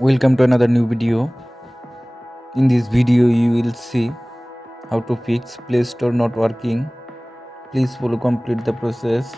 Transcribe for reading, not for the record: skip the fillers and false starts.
Welcome to another new video. In this video you will see how to fix Play Store not working. Please follow complete the process.